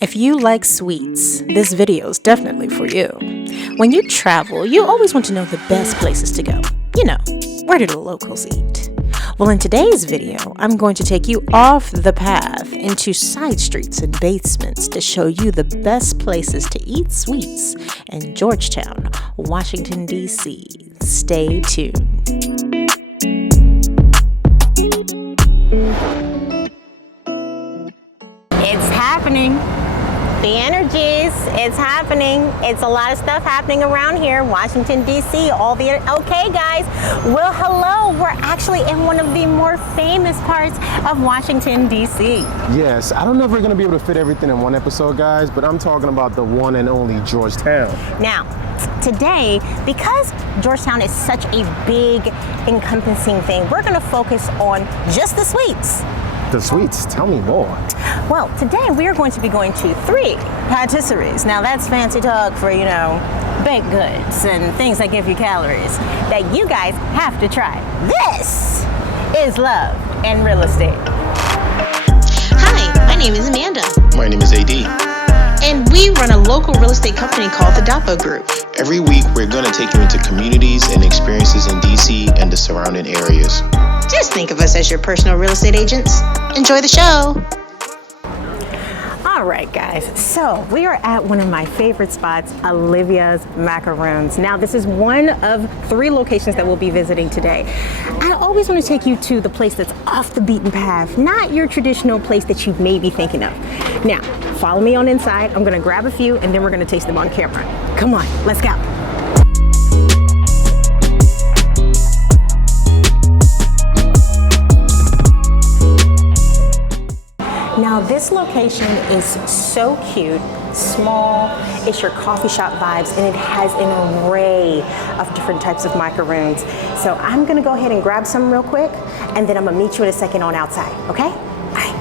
If you like sweets, this video is definitely for you. When you travel, you always want to know the best places to go. You know, where do the locals eat? Well, in today's video, I'm going to take you off the path into side streets and basements to show you the best places to eat sweets in Georgetown, Washington, DC. Stay tuned. It's happening. The energies, it's happening. It's a lot of stuff happening around here, Washington, DC, okay guys, well hello, we're actually in one of the more famous parts of Washington, DC. Yes, I don't know if we're gonna be able to fit everything in one episode, guys, but I'm talking about the one and only Georgetown. Now, today, because Georgetown is such a big, encompassing thing, we're gonna focus on just the sweets. The sweets, tell me more. Well, today we are going to be going to 3 patisseries. Now that's fancy talk for, you know, baked goods and things that give you calories that you guys have to try. This is Love and Real Estate. Hi, my name is Amanda. My name is AD. And we run a local real estate company called the DAPO Group. Every week, we're going to take you into communities and experiences in DC and the surrounding areas. Just think of us as your personal real estate agents. Enjoy the show. All right, guys, so we are at one of my favorite spots, Olivia's Macaroons. Now, this is one of 3 locations that we'll be visiting today. I always want to take you to the place that's off the beaten path, not your traditional place that you may be thinking of. Now, follow me on inside. I'm going to grab a few, and then we're going to taste them on camera. Come on, let's go. Now this location is so cute, small, it's your coffee shop vibes, and it has an array of different types of macaroons. So I'm gonna go ahead and grab some real quick, and then I'm gonna meet you in a second on outside, okay? All right.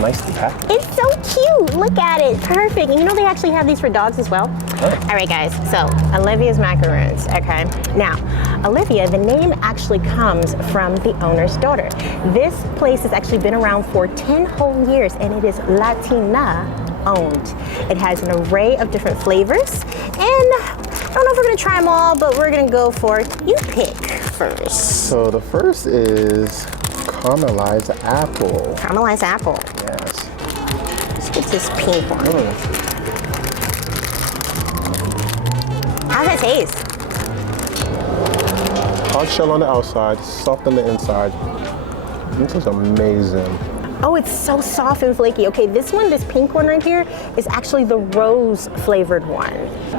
Nicely packed. It's so cute. Look at it. Perfect. And you know they actually have these for dogs as well. Oh. All right, guys. So Olivia's Macaroons. Okay. Now, Olivia, the name actually comes from the owner's daughter. This place has actually been around for 10 whole years, and it is Latina owned. It has an array of different flavors, and I don't know if we're gonna try them all, but we're gonna go for you pick first. So the first is caramelized apple. Caramelized apple. Yes. Let's get this pink one. How's that taste? Hard shell on the outside, soft on the inside. This is amazing. Oh, it's so soft and flaky. Okay, this pink one right here is actually the rose flavored one.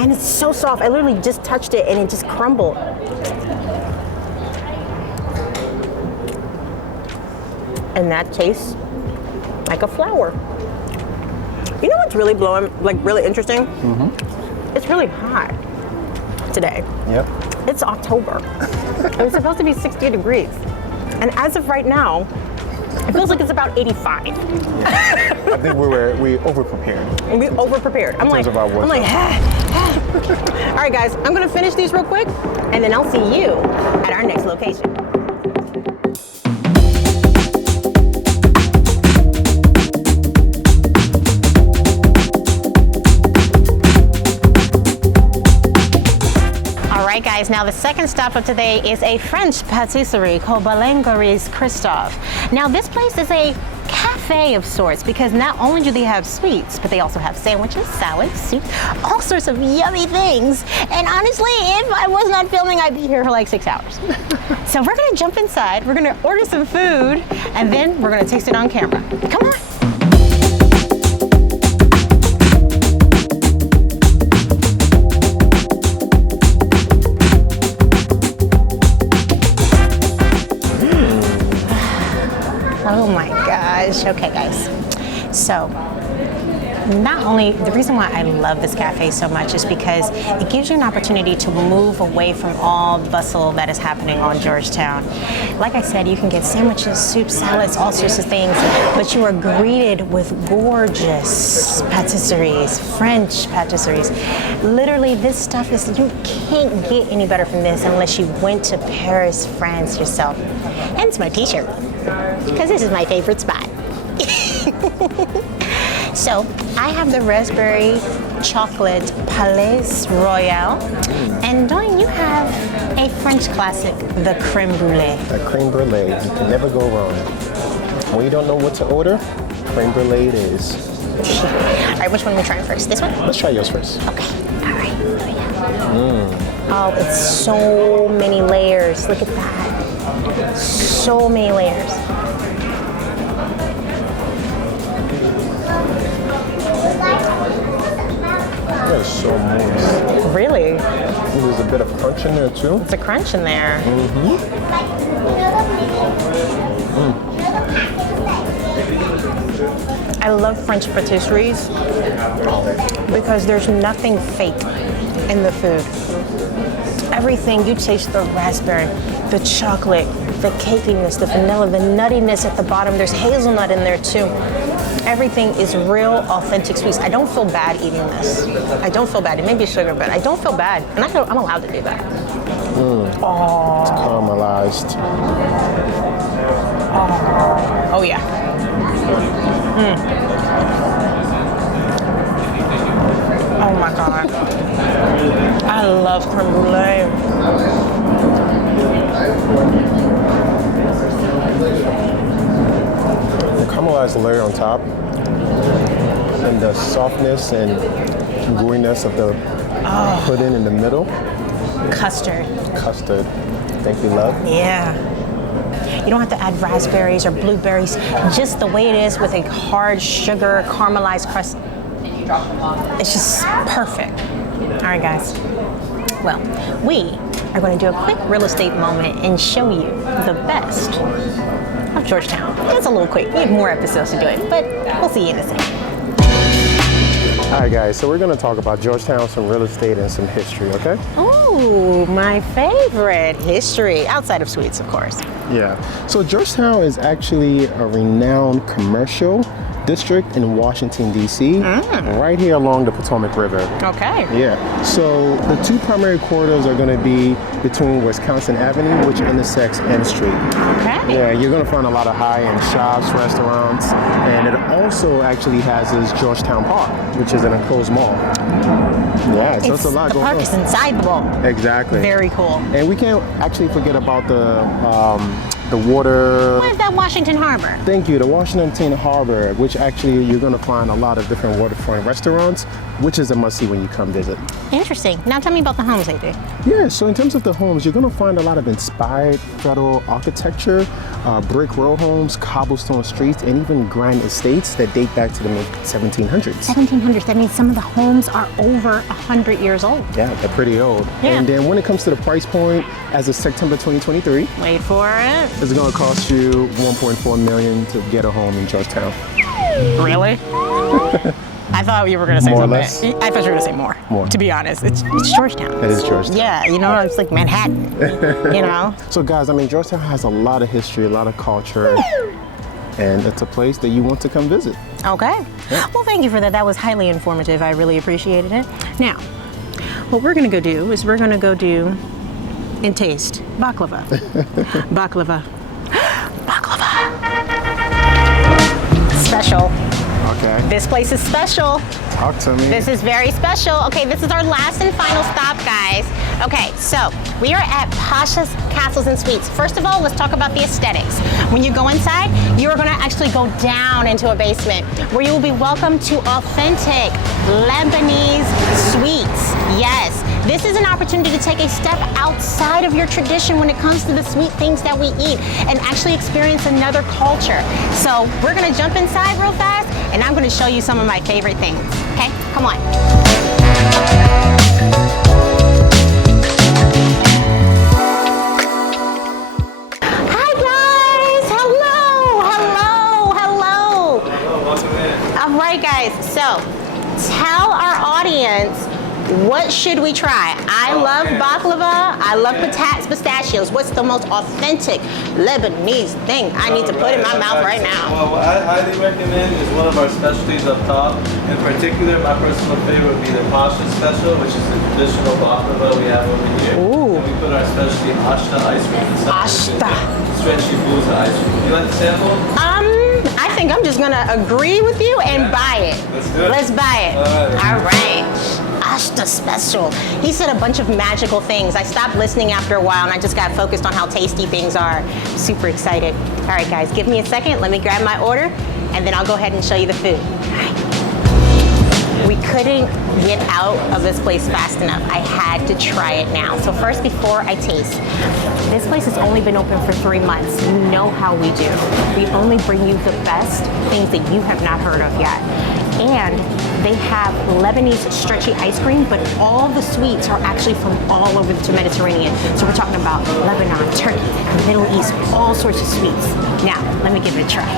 And it's so soft. I literally just touched it and it just crumbled. And that tastes like a flower. You know what's really really interesting? Mm-hmm. It's really hot today. Yep. It's October. It's supposed to be 60 degrees. And as of right now, it feels like it's about 85. Yeah. I think we over-prepared. We over-prepared. I'm like, all right guys, I'm gonna finish these real quick and then I'll see you at our next location. All right, guys, now the second stop of today is a French patisserie called Boulangerie Christophe. Now this place is a cafe of sorts because not only do they have sweets, but they also have sandwiches, salads, soup, all sorts of yummy things. And honestly, if I was not filming, I'd be here for like 6 hours. So we're gonna jump inside, we're gonna order some food, and then we're gonna taste it on camera. Come on. Oh my gosh. Okay, guys. So not only, the reason why I love this cafe so much is because it gives you an opportunity to move away from all the bustle that is happening on Georgetown. Like I said, you can get sandwiches, soup, salads, all sorts of things, but you are greeted with gorgeous patisseries, French patisseries. Literally, this stuff is, you can't get any better from this unless you went to Paris, France yourself. Hence my t-shirt, because this is my favorite spot. So I have the raspberry chocolate Palais Royal, and don't you have a French classic, the Crème Brûlée? The creme brulee, you can never go wrong. When you don't know what to order, creme brulee it is. All right, which one are we trying first? This one? Let's try yours first. Okay, all right. Oh, it's so many layers. Look at that. So many layers. That is so moist. Really? There's a bit of crunch in there too. It's a crunch in there. I love French patisseries because there's nothing fake in the food. Everything, you taste the raspberry, the chocolate, the cakiness, the vanilla, the nuttiness at the bottom. There's hazelnut in there too. Everything is real, authentic sweets. I don't feel bad eating this. I don't feel bad. It may be sugar, but I don't feel bad. And I'm allowed to do that. It's caramelized. Oh yeah. Oh my God. I love creme brulee. The caramelized layer on top, and the softness and gooiness of the pudding in the middle. Custard. Custard. Thank you, love. Yeah. You don't have to add raspberries or blueberries. Just the way it is with a hard sugar caramelized crust. It's just perfect. All right, guys. Well, we are going to do a quick real estate moment and show you the best of Georgetown. It's a little quick. We have more episodes to do it, but we'll see you in a second. All right, guys, so we're going to talk about Georgetown, some real estate, and some history, okay? Oh, my favorite history, outside of sweets, of course. Yeah. So Georgetown is actually a renowned commercial district in Washington, DC, right here along the Potomac River. Okay. Yeah. So the two primary corridors are going to be between Wisconsin Avenue, which intersects N Street. Okay. Yeah, you're going to find a lot of high-end shops, restaurants, and it also actually has this Georgetown Park, which is an enclosed mall. Yeah, so it's a lot the going on. park is inside the mall. Exactly. Very cool. And we can't actually forget about the water. What is that, Washington Harbor? Thank you, the Washington Harbor, which actually you're going to find a lot of different waterfront restaurants, which is a must-see when you come visit. Interesting. Now tell me about the homes they do. Yeah, so in terms of the homes, you're going to find a lot of inspired federal architecture, brick row homes, cobblestone streets, and even grand estates that date back to the mid-1700s. 1700s. That means some of the homes are over 100 years old. Yeah, they're pretty old. Yeah. And then when it comes to the price point, as of September 2023, Wait for it. it's going to cost you $1.4 million to get a home in Georgetown. Really? I thought you were going to say More or something. less? I thought you were going to say more. More. To be honest, it's Georgetown. It is Georgetown. Yeah, you know, it's like Manhattan. You know? So guys, I mean, Georgetown has a lot of history, a lot of culture, and it's a place that you want to come visit. Okay. Yeah. Well, thank you for that. That was highly informative. I really appreciated it. Now, what we're going to go do is we're going to go do and taste baklava. Baklava. Baklava. Special. Okay. This place is special. Talk to me. This is very special. Okay, this is our last and final stop, guys. Okay, so we are at Pasha Castle Sweets. First of all, let's talk about the aesthetics. When you go inside, you are going to actually go down into a basement where you will be welcomed to authentic Lebanese sweets. Yes, this is an opportunity to take a step outside of your tradition when it comes to the sweet things that we eat and actually experience another culture. So we're going to jump inside real fast, and I'm going to show you some of my favorite things. Okay, come on. Hi guys, hello. All right guys, so What should we try? I love baklava. I love pistachios. What's the most authentic Lebanese thing I need to put in my mouth right now? Well, what I highly recommend is one of our specialties up top. In particular, my personal favorite would be the Pasha special, which is the traditional baklava we have over here. Ooh. And we put our specialty Ashta ice cream inside. Ashta. Stretchy booze ice cream. You like the sample? I think I'm just gonna agree with you and buy it. Let's do it. Let's buy it. All right. Ashta special. He said a bunch of magical things. I stopped listening after a while and I just got focused on how tasty things are. Super excited. All right, guys, give me a second. Let me grab my order and then I'll go ahead and show you the food. We couldn't get out of this place fast enough. I had to try it now. So first, before I taste, this place has only been open for 3 months. You know how we do. We only bring you the best things that you have not heard of yet. And they have Lebanese stretchy ice cream, but all the sweets are actually from all over the Mediterranean. So we're talking about Lebanon, Turkey, the Middle East, all sorts of sweets. Now, let me give it a try.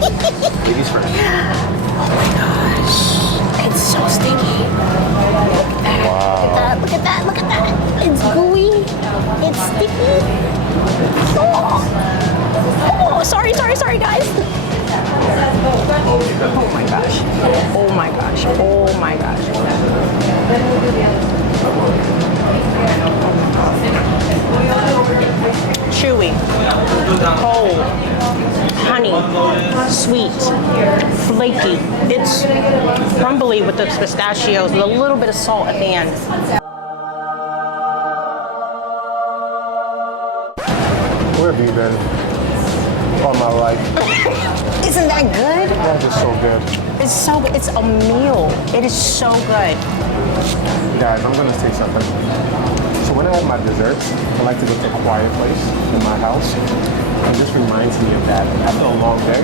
Ladies first. Oh my gosh. It's so sticky. Look at that. Wow. Look at that. Look at that. Look at that. It's gooey. It's sticky. Oh, sorry, guys. Oh my gosh. Oh my gosh. Oh my gosh. Chewy, cold, honey, sweet, flaky. It's crumbly with the pistachios with a little bit of salt at the end. Where have you been all my life? Isn't that good? That is so good. It's so good. It's a meal. It is so good. Guys, I'm gonna say something. So when I have my desserts, I like to go to a quiet place in my house. It just reminds me of that. After a long day,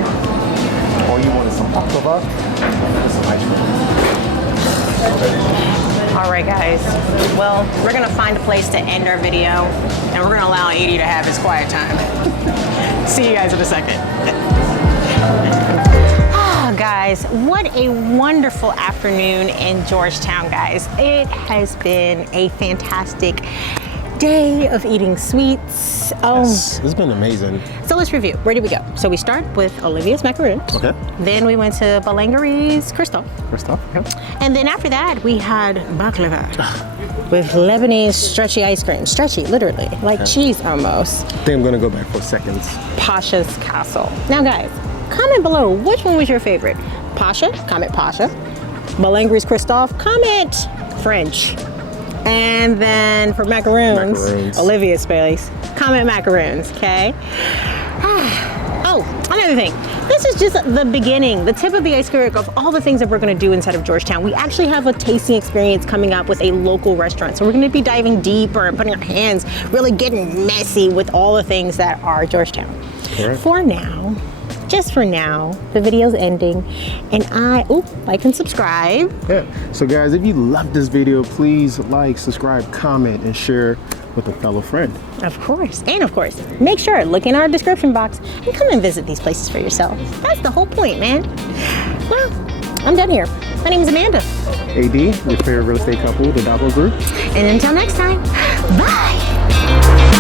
all you want is some baklava and some ice cream. All right, guys. Well, we're gonna find a place to end our video, and we're gonna allow Edie to have his quiet time. See you guys in a second. Guys, what a wonderful afternoon in Georgetown, guys. It has been a fantastic day of eating sweets. Yes, it's been amazing. So let's review. Where did we go? So we start with Olivia's macaroons. Okay. Then we went to Boulangerie Christophe. Okay. And then after that, we had baklava with Lebanese stretchy ice cream. Stretchy, literally, like cheese almost. I think I'm gonna go back for seconds. Pasha's Castle. Now, guys, comment below, which one was your favorite? Pasha? Comment Pasha. Boulangerie Christophe? Comment French. And then for macaroons, Olivia's place. Comment macaroons, okay? Oh, another thing. This is just the beginning, the tip of the iceberg of all the things that we're gonna do inside of Georgetown. We actually have a tasting experience coming up with a local restaurant. So we're gonna be diving deeper and putting our hands, really getting messy with all the things that are Georgetown. Right. For now, just for now, the video's ending, and like and subscribe. Yeah. So guys, if you love this video, please like, subscribe, comment, and share with a fellow friend. Of course. And of course, make sure, look in our description box and come and visit these places for yourself. That's the whole point, man. Well, I'm done here. My name is Amanda. AD, your favorite real estate couple, the DAPO Group. And until next time, bye.